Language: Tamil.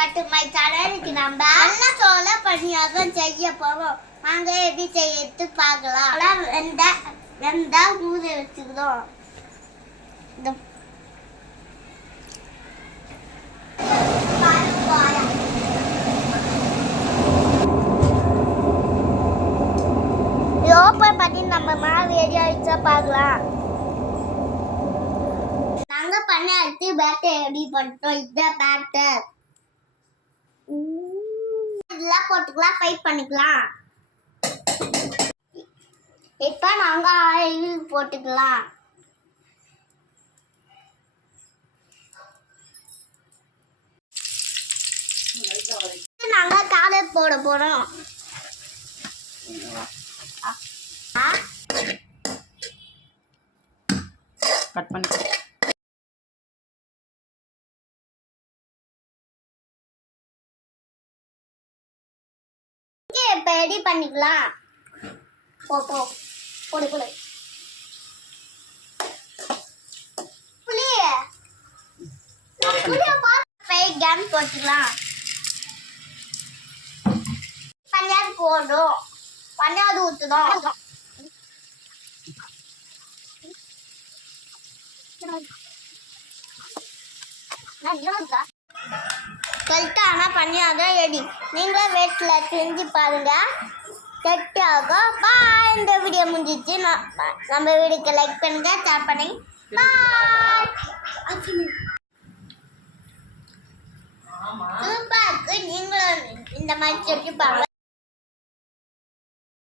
கட்டு மை சேனலுக்கு நம்ம நல்ல சோள பணியாரம் செய்ய போறோம். வாங்க எப்படி செய்யறது பார்க்கலாம். வெந்தா ஊற வச்சுக்கிறோம். ஓப்பன் பண்ணி நம்ம மாவு ரெடி ஆயிடுச்சா பார்க்கலாம். நாங்க பண்ண அடுத்து பேட்டர் ரெடி பண்ணிட்டோம். இதுதான் பேட்டர். இதெல்லாம் போட்டுக்கலாம், ஃப்ரை பண்ணிக்கலாம். இப்போ நாங்க ஆயில் போட்டுக்கலாம். நாங்க கேரட் போட போறோம். கட் பண்ணி இப்போ ரெடி பண்ணிக்கலாம். போடு புளிய கேன் போட்டுக்கலாம். பஞ்சாது போடும், பஞ்சாது ஊற்றணும். சொல்லிட்டு பண்ணியாதான் ரெடி. நீங்களும் வீட்டில் செஞ்சு பாருங்க, செட் ஆகும். பாய். இந்த வீடியோ முடிஞ்சிச்சு. நம்ம வீடியோக்கு லைக் பண்ணுங்க, ஷேர் பண்ணுங்க. பாய். சூப்பராக இருக்கு. நீங்களும் இந்த மாதிரி செஞ்சு பாருங்க.